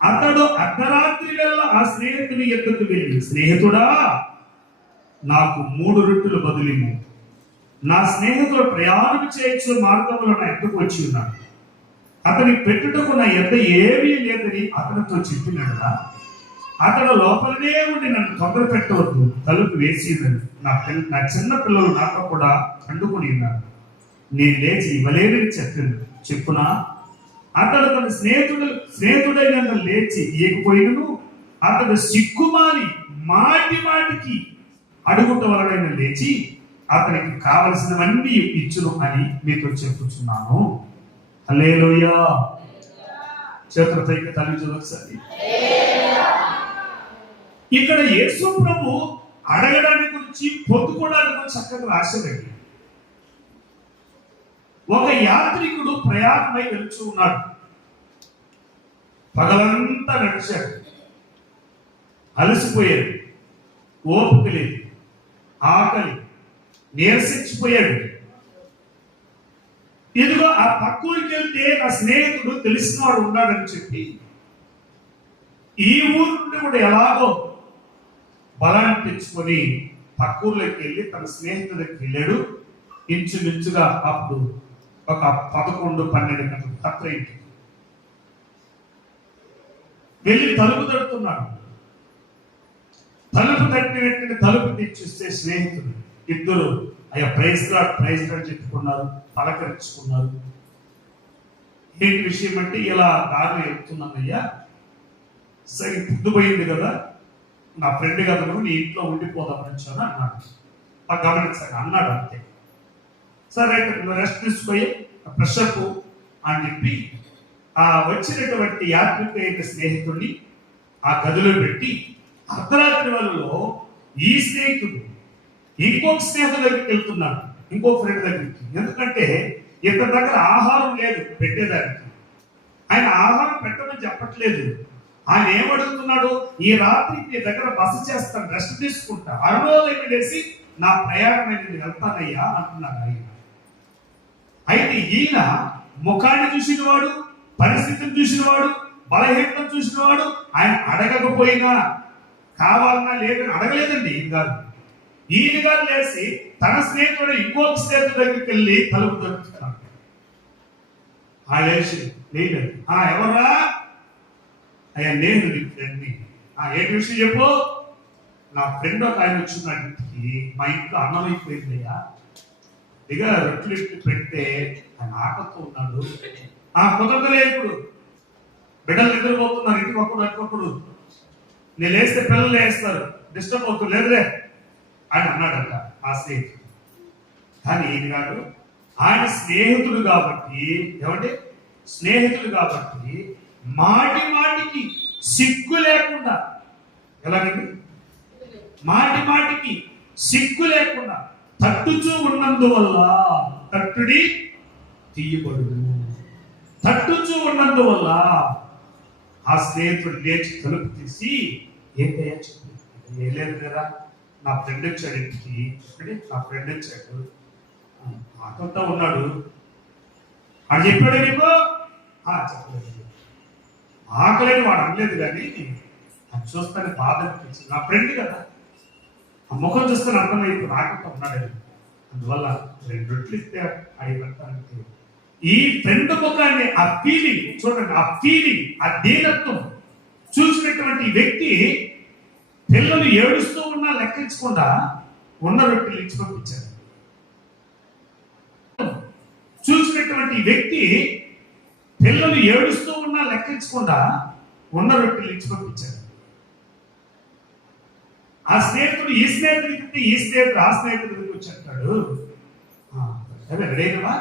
అతడు అర్ధరాత్రి వేళ ఆ స్నేహితుని ఎక్కడికి వెళ్ళి స్నేహితుడా నాకు మూడు రొట్టెలు బదిలింది నా స్నేహితుడు ప్రయాణం చేయొచ్చు మార్గంలో నా ఎద్దుకు వచ్చి ఉన్నాడు. అతని పెట్టుటకు నా ఎద్ద ఏమీ లేదని అతనితో చెప్పినడా అతడు లోపలనే ఉండి నన్ను తొందర పెట్టవద్దు తలుపు వేసిందని నా పిల్ల నా చిన్న పిల్లలు నాతో కూడా అండుకుని ఉన్నారు. నేను లేచి ఇవ్వలేదని చెప్పింది చెప్పునా? అతడు తన స్నేహితుడు స్నేహితుడైన లేచి ఏకపోయినను అతడు సిగ్గుమాలి మాటి మాటికి అడుగుట వలన లేచి అతనికి కావలసినవన్నీ ఇచ్చును అని మీతో చెప్పుచున్నాను. హల్లెలూయా. చేతుల పైకి తల్లి చూడొకసారి ఇక్కడ యేసు ప్రభు అడగడానికి గురించి పొందుకోవడానికి చక్కగా రాశారండి ఒక యాత్రికుడు ప్రయాణమై వెళ్తూ ఉన్నాడు. పగలంతా నడిచాడు. అలసిపోయాడు. ఓపిక లేదు. ఆకలి. నీరసించిపోయాడు. ఇదిగో ఆ పక్కూరికి వెళ్తే నా స్నేహితుడు తెలిసినవాడు ఉన్నాడని చెప్పి ఈ ఊరు నుండి కూడా ఎలాగో బలాన్ని తెచ్చుకొని పక్కూర్లోకి వెళ్ళి తన స్నేహితుడికి వెళ్ళాడు. ఇంచుమించుగా అప్పుడు ఒక పదకొండు పన్నెండు గంటలు రాత్రి అయింది వెళ్ళి తలుపు తడుతున్నాడు. తలుపు తట్టిన వెంటనే తలుపు తెచ్చిస్తే స్నేహితుడు ఇద్దరు అయ్యా ప్రైజ్ గాడ్ ప్రైజ్ గాడ్ చెప్పుకున్నారు పలకరించుకున్నారు. ఏంటి విషయం అంటే ఇలా దారిలో వెళ్తున్నానయ్యా సరే పొద్దుపోయింది కదా నా ఫ్రెండ్ కదా నువ్వు నీ ఇంట్లో ఉండిపోదామని వచ్చాను అన్నాడు. ఆ గమనించాను అన్నాడు అంతే. సరే రెస్ట్ తీసుకొని ఫ్రెషప్ అని చెప్పి ఆ వచ్చినటువంటి యాత్రిక స్నేహితుడిని ఆ గదిలో పెట్టి అర్ధరాత్రి వాళ్ళలో ఈ స్నేహితుడు ఇంకొక స్నేహితుడి దగ్గరికి వెళ్తున్నాడు. ఇంకో ఫ్రెండ్ దగ్గరికి. ఎందుకంటే ఇతని దగ్గర ఆహారం లేదు పెట్టేదానికి. ఆయన ఆహారం పెట్టమని చెప్పట్లేదు. ఆయన ఏమడుగుతున్నాడు ఈ రాత్రి నీ దగ్గర బస చేస్తాను రెస్ట్ తీసుకుంటా. అరుణోదయం లేసి నా ప్రయాణమైన నేను వెళ్తానయ్యా అంటున్నాడు ఆయన. అయితే ఈయన ముఖాన్ని చూసినవాడు పరిస్థితిని చూసినవాడు బలహీనతను చూసినవాడు ఆయన అడగకపోయినా కావాలన్నా లేదని అడగలేదండి ఈయన గారు. ఈయన గారు లేచి తన స్నేహితుడు ఇంకొక స్నేహితుడి దగ్గరికి వెళ్ళి తలుపు దొరుకుతున్నాడు ఆ లేచి లేదు ఆ ఎవరా అయ్యా నేను నీ ఫ్రెండ్ని. ఆ ఏంటి విషయం చెప్పు. నా ఫ్రెండ్ ఒక ఆయన వచ్చిన ఇంటికి మా ఇంట్లో అన్నం అయిపోయిందయ్యా. రొట్టెలు ఇట్టు పెడితే ఆయన ఆకలితో ఉన్నాడు. ఆ కుదరదులే ఇప్పుడు బిడ్డలు నిద్రపోతున్నారు ఇంటికి ఒకడు అటుకొకడు నేను లేస్తే పిల్లలు వేస్తారు డిస్టర్బ్ అవుతుంది లేదులే. ఆయన అన్నాడట ఆ స్నేహితుడు. కానీ ఈయన కాదు ఆయన స్నేహితుడు కాబట్టి ఏమంటే స్నేహితుడు కాబట్టి మాటి మాటికి సిగ్గు లేకుండా ఎలాగండి? మాటి మాటికి సిగ్గు లేకుండా తట్టుచూ ఉన్నందువల్ల తట్టుడి తీయబడును. తట్టుచూ ఉన్నందువల్ల ఆ స్నేహితుడు లేచి తలుపు తీసి ఏంటయ్యా చెప్పు లేదు కదా నా ఫ్రెండ్ వచ్చాడు ఇంటికి. చెప్పండి నా ఫ్రెండ్ వచ్చాడు. ఆకలితో ఉన్నాడు. అని చెప్పాడు నీకు? ఆ, చెప్పలేదు. ఆకలేని వాడు అనలేదు కానీ అది చూస్తానే బాధ అనిపించింది. నా ఫ్రెండ్ కదా ఆ ముఖం చూస్తే అర్థమైపోయింది రాకుండా ఉన్నాడు అందువల్ల రెండు రొట్టెలు ఇస్తే అయిపోతానికి ఈ ఫ్రెండ్ ముఖాన్ని ఆ ఫీలింగ్ చూడండి ఆ ఫీలింగ్ ఆ దీనత్వం చూసినటువంటి వ్యక్తి పిల్లలు ఏడుస్తూ ఉన్నా లెక్కించకుండా ఉన్న రొట్టెలు ఇచ్చి పంపించారు. చూసినటువంటి వ్యక్తి పిల్లలు ఏడుస్తూ ఉన్నా లెక్కించకుండా ఉన్న రొట్టెలు ఇచ్చి పంపించారు. ఆ స్నేహితుడు ఈ స్నేహితుడికి ఈ స్నేహితుడు ఆ స్నేహితుడి వచ్చి అంటాడు. అదే రెడీ అయినవా?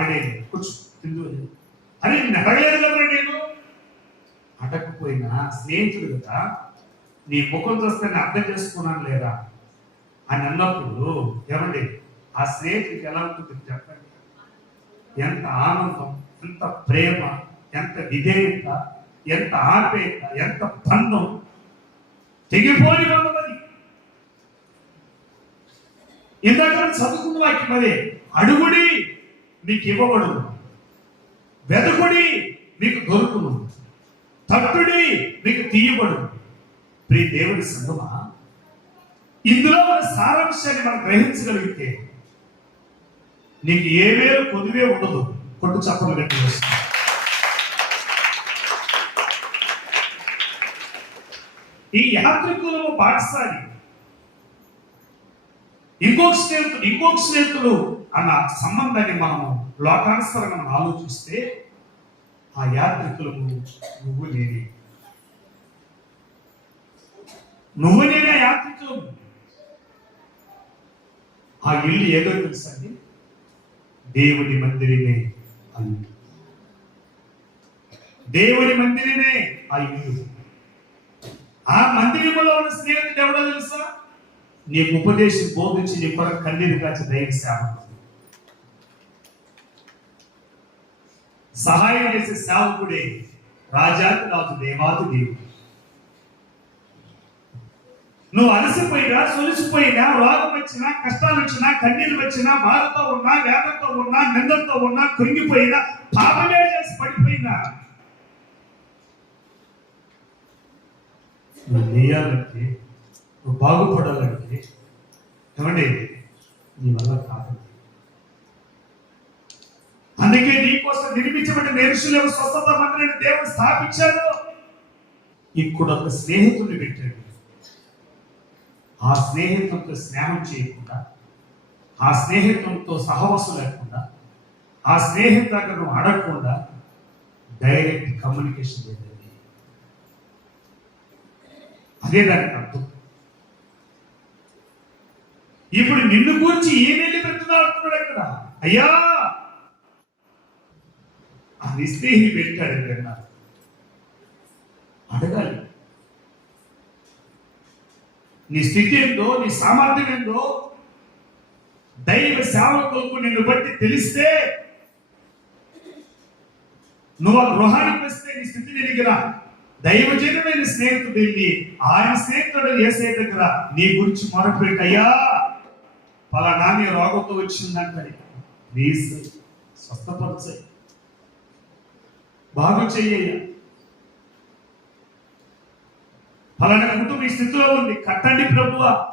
రెడీ అయింది కూర్చో తిందు అని నేను అడగలేదు కదా నేను అడగకపోయినా స్నేహితుడు కదా నీ ముఖం చూస్తే నేను అర్థం చేసుకున్నాను లేదా అని అన్నప్పుడు ఏమండి ఆ స్నేహితుడికి ఎలా ఉంటుంది చెప్పండి? ఎంత ఆనందం ఎంత ప్రేమ ఎంత విధేయత ఎంత ఆపేత ఎంత బంధం తెగిపోని బంధమది ఇందాక చదువుకున్న వాక్యం అదే అడుగుడి మీకు ఇవ్వబడు వెదకుడి మీకు దొరుకును తట్టుడి మీకు తీయబడు ప్రియ దేవుని సంగమా ఇందులో మన సారాంశాన్ని మనం గ్రహించగలిగితే నీకు ఏ వేలు కొద్దివే ఉండదు. కొట్టు చప్పలు పెట్టి వస్తుంది ఈ యాత్రికులు పాఠశాలి ఇంకొక స్నేహితుడు ఇంకొక స్నేహితుడు అన్న సంబంధాన్ని మనము లోకానుసరంగా మనం ఆలోచిస్తే ఆ యాత్రికులకు నువ్వు నేనే. నువ్వు నేనే యాత్రికులు. ఆ ఇల్లు ఏదో తెలుసండి? దేవుని మందిరమే ఆ ఇల్లు. దేవుని మందిరమే ఆ ఇల్లు. ఆ మందిరంలో ఉన్న స్నేహితుడు ఎవడో తెలుసా? నీకు ఉపదేశం బోధించి నీ కొరకు కన్నీరు కాచి దైవ సేవ సహాయం చేసే సేవకుడే రాజాది రాజు దేవాది దేవుడు. నువ్వు అలసిపోయినా సొలిసిపోయినా రోగం వచ్చినా కష్టాలు వచ్చినా కన్నీరు వచ్చినా బాధతో ఉన్నా వేదంతో ఉన్నా నిందలతో ఉన్నా కృంగిపోయినా పాపమే చేసి పడిపోయినా నువ్వు లేయాలంటే నువ్వు బాగుపడాలంటే ఏమండి? నీ వల్ల కాదు. అందుకే నీ కోసం నిర్మించబడిన నేర్చులేవు స్వస్థత మందిరాన్ని దేవుడు స్థాపించాడు. ఇక్కడ ఒక స్నేహితుడిని పెట్టాడు. ఆ స్నేహితులతో స్నేహం చేయకుండా ఆ స్నేహితులతో సహవాసం లేకుండా ఆ స్నేహితు దగ్గర నువ్వు అడగకుండా డైరెక్ట్ కమ్యూనికేషన్ లేదండి అదే దానికి అర్థం. ఇప్పుడు నిన్ను గురించి ఏమేమి పెడుతున్నాడు అక్కడ? అయ్యా! ఆ నిస్నేహి పెట్టాడు ఎక్కడన్నా అడగాలి. నీ స్థితి ఏందో నీ సామర్థ్యం ఏందో దైవ సేవకులకు నిన్ను బట్టి తెలిస్తే నువ్వు ఆ గృహానికి వస్తే నీ స్థితి ఎరిగిరా దైవజనమైన స్నేహితుడు వెళ్ళి ఆయన స్నేహితుడు ఏసే దగ్గర నీ గురించి అయ్యా! అలా పలానా నీ రోగంతో వచ్చిందంటది ప్లీజ్ స్వస్థపరచాయి బాగు చెయ్య ఫలానా కుటుంబం ఈ స్థితిలో ఉంది. కట్టండి ప్రభువా.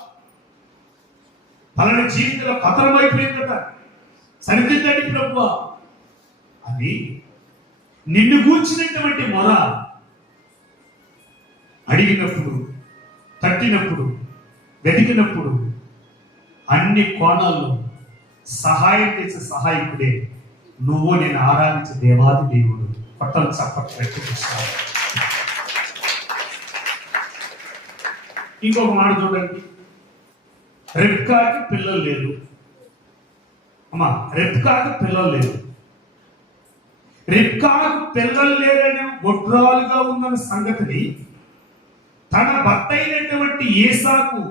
ఫలానా జీవితంలో పతనం అయిపోయిందట సరిదిద్దండి ప్రభువా. అని నిన్ను కూర్చున్నటువంటి మొర అడిగినప్పుడు తట్టినప్పుడు వెతికినప్పుడు అన్ని కోణాల్లో సహాయం చేసే సహాయకుడే నువ్వు నేను ఆరాధించే దేవాది దేవుడు. పట్టలు చప్పట్లు ఇంకొక మాట చూడండి. రెప్కాకి పిల్లలు లేదు అమ్మా రెప్కాకి పిల్లలు లేదు రెప్కాకు పిల్లలు లేరనే గొడ్రాలుగా ఉన్న సంగతిని తన భర్త అయినటువంటి ఏసాకు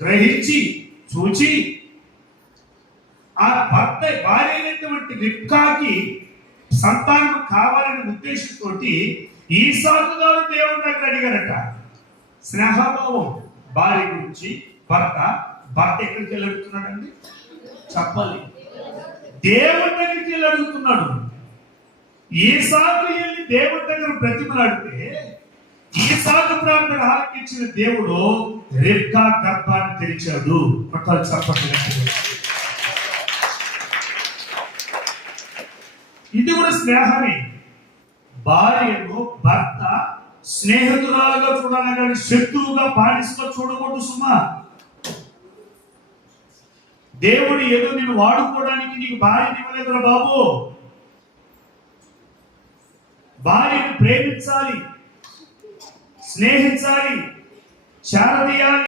గ్రహించి చూచి ఆ భర్త భార్య అయినటువంటి రిప్కాకి సంతానం కావాలనే ఉద్దేశంతో ఈసాకు గారు దేవుడి దగ్గర అడిగారట స్నేహభావం భార్య గురించి భర్త భర్త ఎక్కడికి వెళ్ళి అడుగుతున్నాడండి? చెప్పాలి. దేవుడి దగ్గరికి వెళ్ళి అడుగుతున్నాడు. ఈసాకు వెళ్ళి దేవుడి దగ్గర బ్రతిమలాడితే ఈసాకు ప్రార్థన ఆలకించిన దేవుడు రేఖా గర్భాన్ని తెరిచాడు. పట్టాలు చెప్పండి ఇది కూడా స్నేహమే భార్యను భర్త స్నేహితురాలుగా చూడాలి కానీ శత్రువుగా బానిసగా చూడకూడదు సుమా. దేవుడు ఏదో నేను వాడుకోవడానికి నీకు భార్య ఇవ్వలేదురా బాబు. భార్యను ప్రేమించాలి. స్నేహించాలి చేరదీయాలి